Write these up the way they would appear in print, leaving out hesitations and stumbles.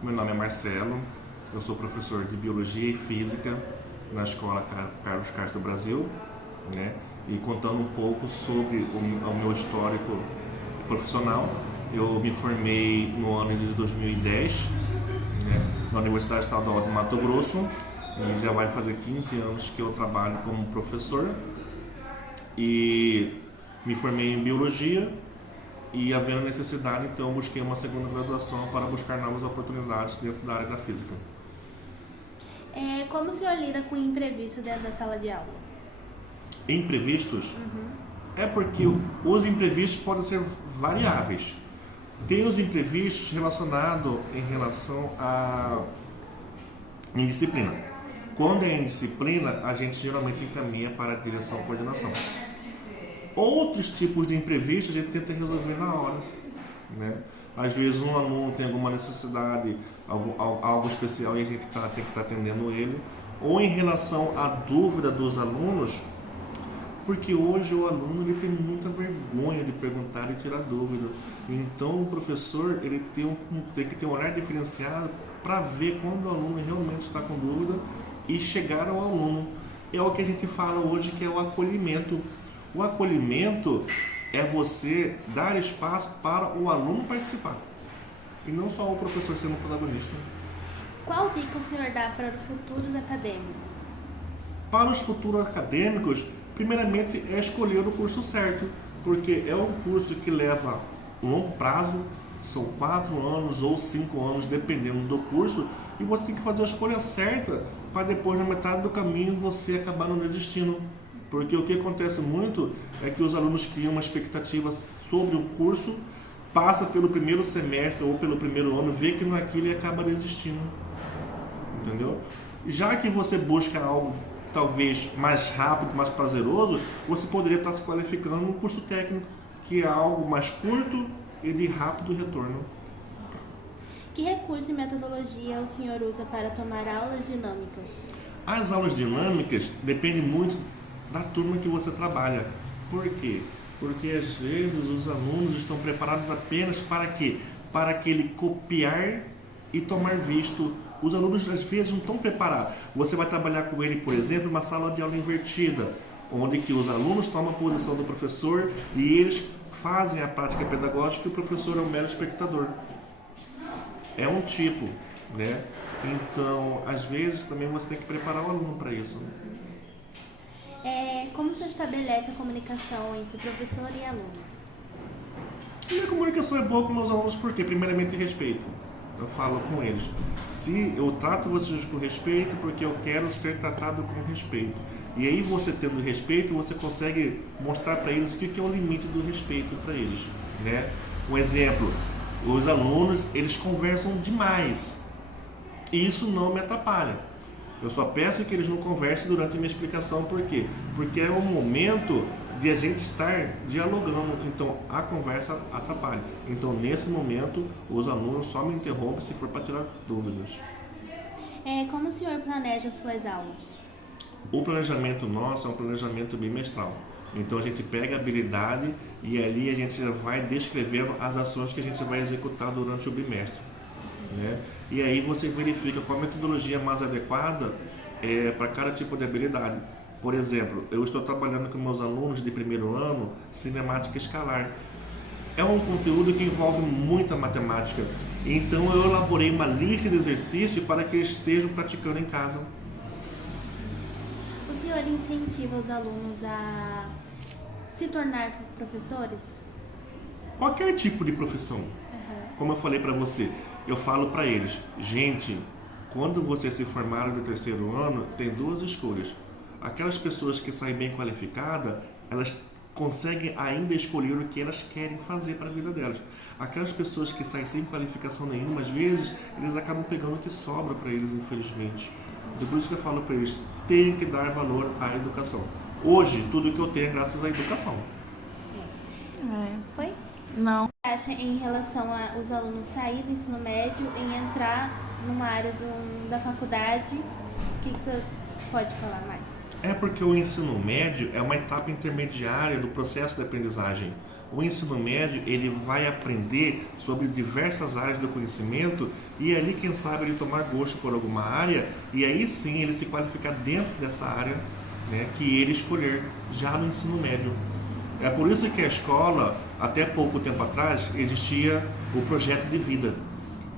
Meu nome é Marcelo, eu sou professor de Biologia e Física na Escola Carlos Castro Brasil, né? E contando um pouco sobre o meu histórico profissional, eu me formei no ano de 2010, né, na Universidade Estadual de Mato Grosso, e já vai fazer 15 anos que eu trabalho como professor. E me formei em Biologia e, havendo necessidade, então eu busquei uma segunda graduação para buscar novas oportunidades dentro da área da física. Como o senhor lida com imprevisto dentro da sala de aula? Imprevistos? É porque os imprevistos podem ser variáveis. Tem os imprevistos relacionados em relação à indisciplina. Quando é indisciplina, a gente geralmente encaminha para a direção coordenação. Outros tipos de imprevistos a gente tenta resolver na hora, né? Às vezes um aluno tem alguma necessidade, algo especial e a gente tem que estar atendendo ele. Ou em relação à dúvida dos alunos, porque hoje o aluno ele tem muita vergonha de perguntar e tirar dúvida. Então o professor ele tem que ter um olhar diferenciado para ver quando o aluno realmente está com dúvida e chegar ao aluno. É o que a gente fala hoje, que é o acolhimento. O acolhimento é você dar espaço para o aluno participar e não só o professor sendo o protagonista. Qual dica o senhor dá para os futuros acadêmicos? Para os futuros acadêmicos, primeiramente é escolher o curso certo, porque é um curso que leva um longo prazo, são 4 anos ou 5 anos, dependendo do curso, e você tem que fazer a escolha certa para depois, na metade do caminho, você acabar não desistindo. Porque o que acontece muito é que os alunos criam uma expectativa sobre o curso, passa pelo primeiro semestre ou pelo primeiro ano, vê que não é aquilo e acaba desistindo. Entendeu? Já que você busca algo talvez mais rápido, mais prazeroso, você poderia estar se qualificando no curso técnico, que é algo mais curto e de rápido retorno. Que recurso e metodologia o senhor usa para tomar aulas dinâmicas? As aulas dinâmicas dependem muito da turma que você trabalha. Por quê? Porque às vezes os alunos estão preparados apenas para quê? Para aquele copiar e tomar visto. Os alunos às vezes não estão preparados. Você vai trabalhar com ele, por exemplo, uma sala de aula invertida, onde que os alunos tomam a posição do professor e eles fazem a prática pedagógica e o professor é um mero espectador. É um tipo, né? Então, às vezes também você tem que preparar o aluno para isso. Como o senhor estabelece a comunicação entre professor e aluno? E a comunicação é boa com meus alunos porque, primeiramente, respeito. Eu falo com eles. Se eu trato vocês com respeito, porque eu quero ser tratado com respeito. E aí, você tendo respeito, você consegue mostrar para eles o que é o limite do respeito para eles, né? Um exemplo, os alunos, eles conversam demais. E isso não me atrapalha. Eu só peço que eles não conversem durante a minha explicação. Por quê? Porque é um momento de a gente estar dialogando, então a conversa atrapalha. Então, nesse momento, os alunos só me interrompem se for para tirar dúvidas. Como o senhor planeja suas aulas? O planejamento nosso é um planejamento bimestral. Então, a gente pega a habilidade e ali a gente já vai descrevendo as ações que a gente vai executar durante o bimestre, né? E aí você verifica qual a metodologia mais adequada para cada tipo de habilidade. Por exemplo, eu estou trabalhando com meus alunos de primeiro ano cinemática escalar. É um conteúdo que envolve muita matemática, então eu elaborei uma lista de exercícios para que eles estejam praticando em casa. O senhor incentiva os alunos a se tornar professores? Qualquer tipo de profissão. Como eu falei para você, eu falo para eles, gente, quando você se formar do terceiro ano, tem 2 escolhas. Aquelas pessoas que saem bem qualificadas, elas conseguem ainda escolher o que elas querem fazer para a vida delas. Aquelas pessoas que saem sem qualificação nenhuma, às vezes, eles acabam pegando o que sobra para eles, infelizmente. Então, por isso que eu falo para eles, tem que dar valor à educação. Hoje, tudo que eu tenho é graças à educação. Foi? Não. Acha em relação aos alunos saírem do ensino médio e entrar numa área da faculdade? O que o senhor pode falar mais? É porque o ensino médio é uma etapa intermediária do processo de aprendizagem. O ensino médio ele vai aprender sobre diversas áreas do conhecimento e ali, quem sabe, ele tomar gosto por alguma área e aí sim ele se qualificar dentro dessa área, né, que ele escolher já no ensino médio. É por isso que a escola, até pouco tempo atrás, existia o projeto de vida.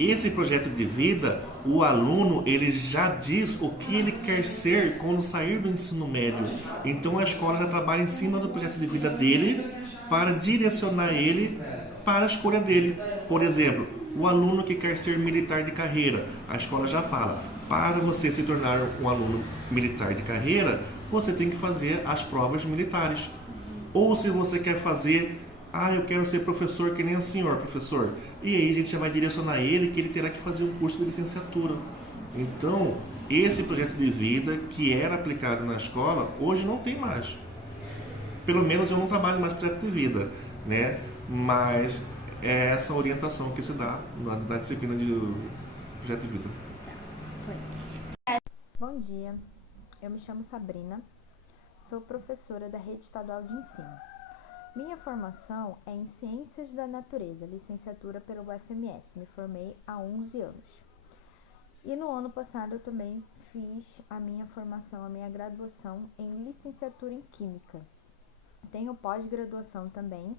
Esse projeto de vida, o aluno ele já diz o que ele quer ser quando sair do ensino médio. Então a escola já trabalha em cima do projeto de vida dele para direcionar ele para a escolha dele. Por exemplo, o aluno que quer ser militar de carreira, a escola já fala, para você se tornar um aluno militar de carreira, você tem que fazer as provas militares. Ou se você quer fazer, eu quero ser professor que nem o senhor, professor. E aí a gente já vai direcionar ele que ele terá que fazer um curso de licenciatura. Então, esse projeto de vida que era aplicado na escola, hoje não tem mais. Pelo menos eu não trabalho mais projeto de vida, né? Mas é essa orientação que se dá na disciplina de projeto de vida. Bom dia, eu me chamo Sabrina, sou professora da Rede Estadual de Ensino. Minha formação é em Ciências da Natureza, licenciatura pelo UFMS. Me formei há 11 anos. E no ano passado eu também fiz a minha formação, a minha graduação em licenciatura em Química. Tenho pós-graduação também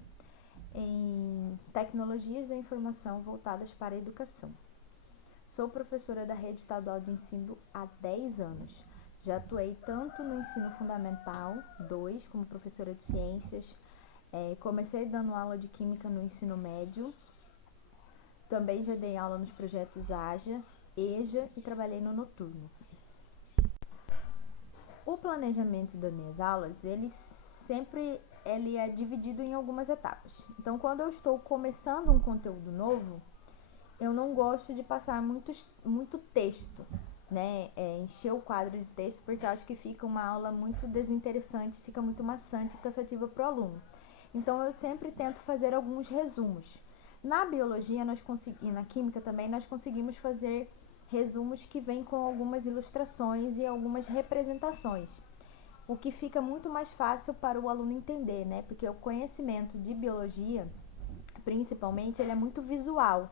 em Tecnologias da Informação voltadas para a educação. Sou professora da Rede Estadual de Ensino há 10 anos. Já atuei tanto no ensino fundamental 2, como professora de ciências. Comecei dando aula de química no ensino médio. Também já dei aula nos projetos AJA, EJA e trabalhei no noturno. O planejamento das minhas aulas, ele é dividido em algumas etapas. Então, quando eu estou começando um conteúdo novo, eu não gosto de passar muito texto, né? Encher o quadro de texto, porque eu acho que fica uma aula muito desinteressante, fica muito maçante e cansativa para o aluno. Então, eu sempre tento fazer alguns resumos. Na biologia e na química também, nós conseguimos fazer resumos que vêm com algumas ilustrações e algumas representações, o que fica muito mais fácil para o aluno entender, né? Porque o conhecimento de biologia, principalmente, ele é muito visual.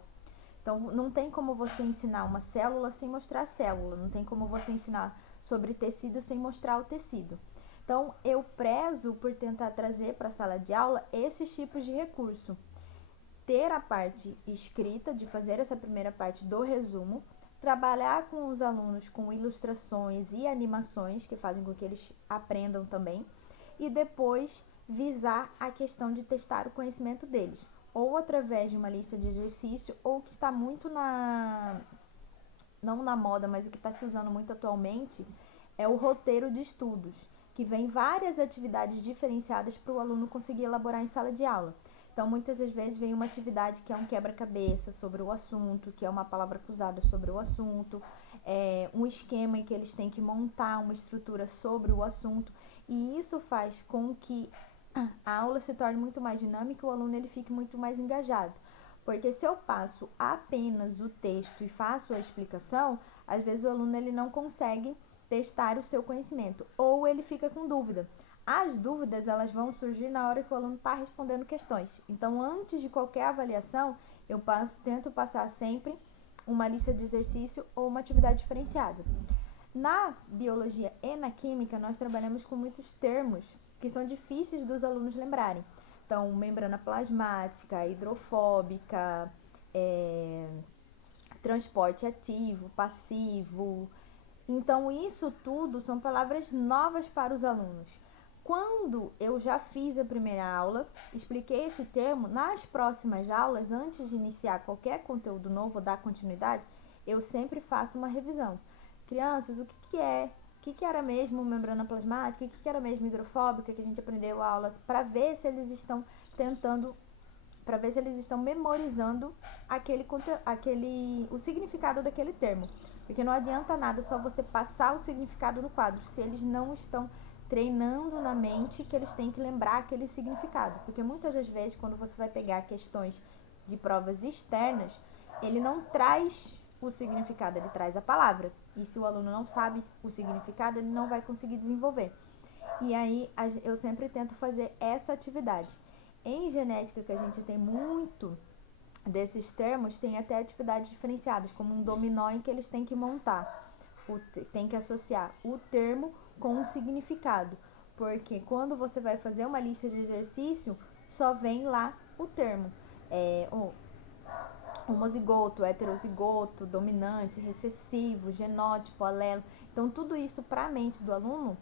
Então, não tem como você ensinar uma célula sem mostrar a célula, não tem como você ensinar sobre tecido sem mostrar o tecido. Então, eu prezo por tentar trazer para a sala de aula esses tipos de recurso. Ter a parte escrita, de fazer essa primeira parte do resumo, trabalhar com os alunos com ilustrações e animações, que fazem com que eles aprendam também, e depois visar a questão de testar o conhecimento deles, ou através de uma lista de exercício, ou que está muito não na moda, mas o que está se usando muito atualmente, é o roteiro de estudos, que vem várias atividades diferenciadas para o aluno conseguir elaborar em sala de aula. Então, muitas das vezes vem uma atividade que é um quebra-cabeça sobre o assunto, que é uma palavra cruzada sobre o assunto, um esquema em que eles têm que montar uma estrutura sobre o assunto, e isso faz com que a aula se torne muito mais dinâmica e o aluno ele fique muito mais engajado. Porque se eu passo apenas o texto e faço a explicação, às vezes o aluno ele não consegue testar o seu conhecimento, ou ele fica com dúvida. As dúvidas, elas vão surgir na hora que o aluno está respondendo questões. Então, antes de qualquer avaliação, eu tento passar sempre uma lista de exercício ou uma atividade diferenciada. Na biologia e na química, nós trabalhamos com muitos termos que são difíceis dos alunos lembrarem. Então, membrana plasmática, hidrofóbica, transporte ativo, passivo. Então, isso tudo são palavras novas para os alunos. Quando eu já fiz a primeira aula, expliquei esse termo, nas próximas aulas, antes de iniciar qualquer conteúdo novo ou dar continuidade, eu sempre faço uma revisão. Crianças, o que é? O que era mesmo membrana plasmática? O que era mesmo hidrofóbica que a gente aprendeu a aula? Para ver se eles estão memorizando o significado daquele termo. Porque não adianta nada só você passar o significado no quadro, se eles não estão treinando na mente que eles têm que lembrar aquele significado. Porque muitas das vezes, quando você vai pegar questões de provas externas, ele não traz o significado, ele traz a palavra. E se o aluno não sabe o significado, ele não vai conseguir desenvolver. E aí eu sempre tento fazer essa atividade. Em genética, que a gente tem muito desses termos, tem até atividades diferenciadas, como um dominó em que eles têm que montar, tem que associar o termo com o significado. Porque quando você vai fazer uma lista de exercício, só vem lá o termo. Homozigoto, heterozigoto, dominante, recessivo, genótipo, alelo. Então, tudo isso para a mente do aluno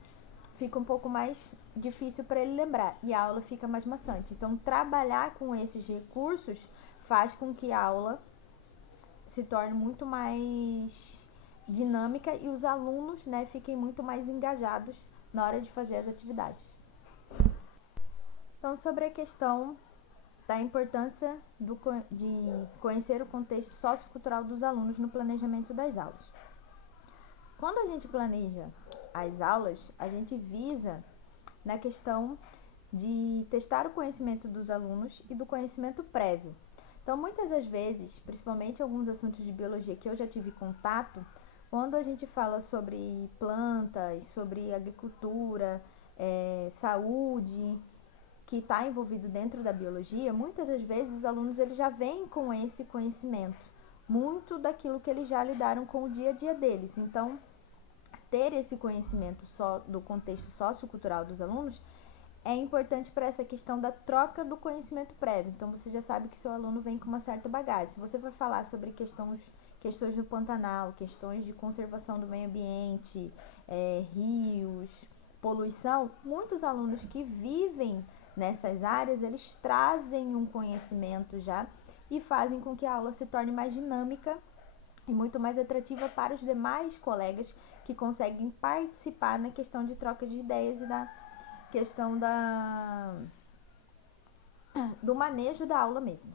fica um pouco mais difícil para ele lembrar e a aula fica mais maçante. Então, trabalhar com esses recursos faz com que a aula se torne muito mais dinâmica e os alunos, né, fiquem muito mais engajados na hora de fazer as atividades. Então, sobre a questão da importância de conhecer o contexto sociocultural dos alunos no planejamento das aulas. Quando a gente planeja as aulas, a gente visa na questão de testar o conhecimento dos alunos e do conhecimento prévio. Então, muitas das vezes, principalmente alguns assuntos de biologia que eu já tive contato, quando a gente fala sobre plantas, sobre agricultura, saúde, que está envolvido dentro da biologia, muitas das vezes os alunos eles já vêm com esse conhecimento, muito daquilo que eles já lidaram com o dia a dia deles. Então, ter esse conhecimento só do contexto sociocultural dos alunos é importante para essa questão da troca do conhecimento prévio. Então, você já sabe que seu aluno vem com uma certa bagagem. Se você for falar sobre questões do Pantanal, questões de conservação do meio ambiente, rios, poluição, muitos alunos que vivem nessas áreas, eles trazem um conhecimento já e fazem com que a aula se torne mais dinâmica e muito mais atrativa para os demais colegas que conseguem participar na questão de troca de ideias e da questão do manejo da aula mesmo.